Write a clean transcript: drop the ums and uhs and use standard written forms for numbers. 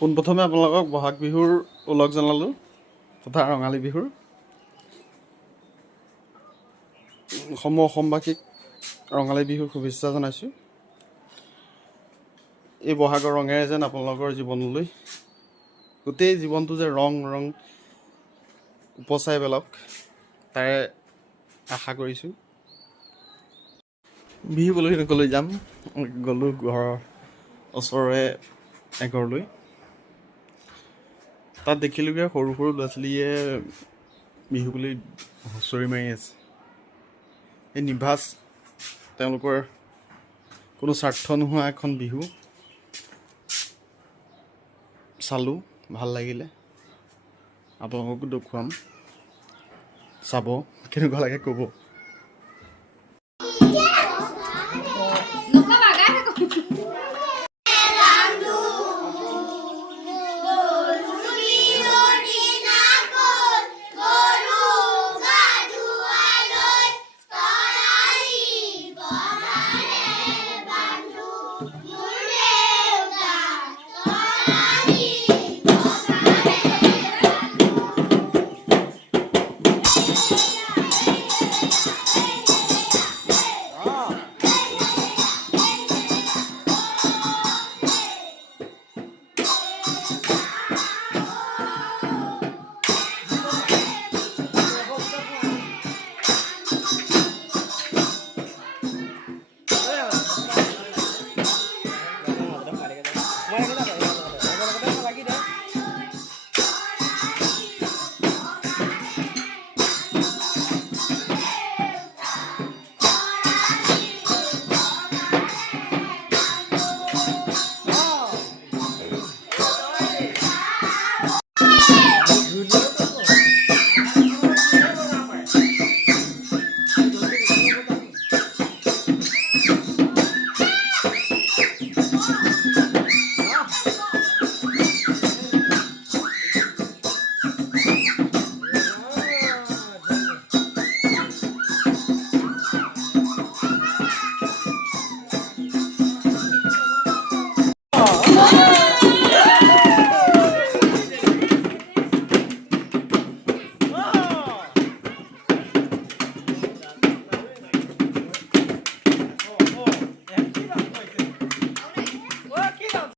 পোনপ্ৰথমে আপোনালোকক বহাগ বিহুৰ ওলগ জনালোঁ তথা ৰঙালী বিহুৰ অসমবাসীক ৰঙালী বিহুৰ শুভেচ্ছা জনাইছোঁ। এই বহাগৰ ৰঙেৰে যেন আপোনালোকৰ জীৱনলৈ গোটেই জীৱনটো যে ৰং উপচাই পেলাওক তাৰে আশা কৰিছোঁ। বিহু বুলি যাম গ'লোঁ ঘৰৰ ওচৰৰে এঘৰলৈ। তাত দেখিলোঁগৈ সৰু সৰু ল'ৰা ছোৱালীয়ে বিহু বুলি হুঁচৰি মাৰি আছে। এই নিভাঁজ তেওঁলোকৰ কোনো স্বাৰ্থ নোহোৱা এখন বিহু চালোঁ, ভাল লাগিলে। আপোনালোককো দেখুৱাম, চাব কেনেকুৱা লাগে ক'ব।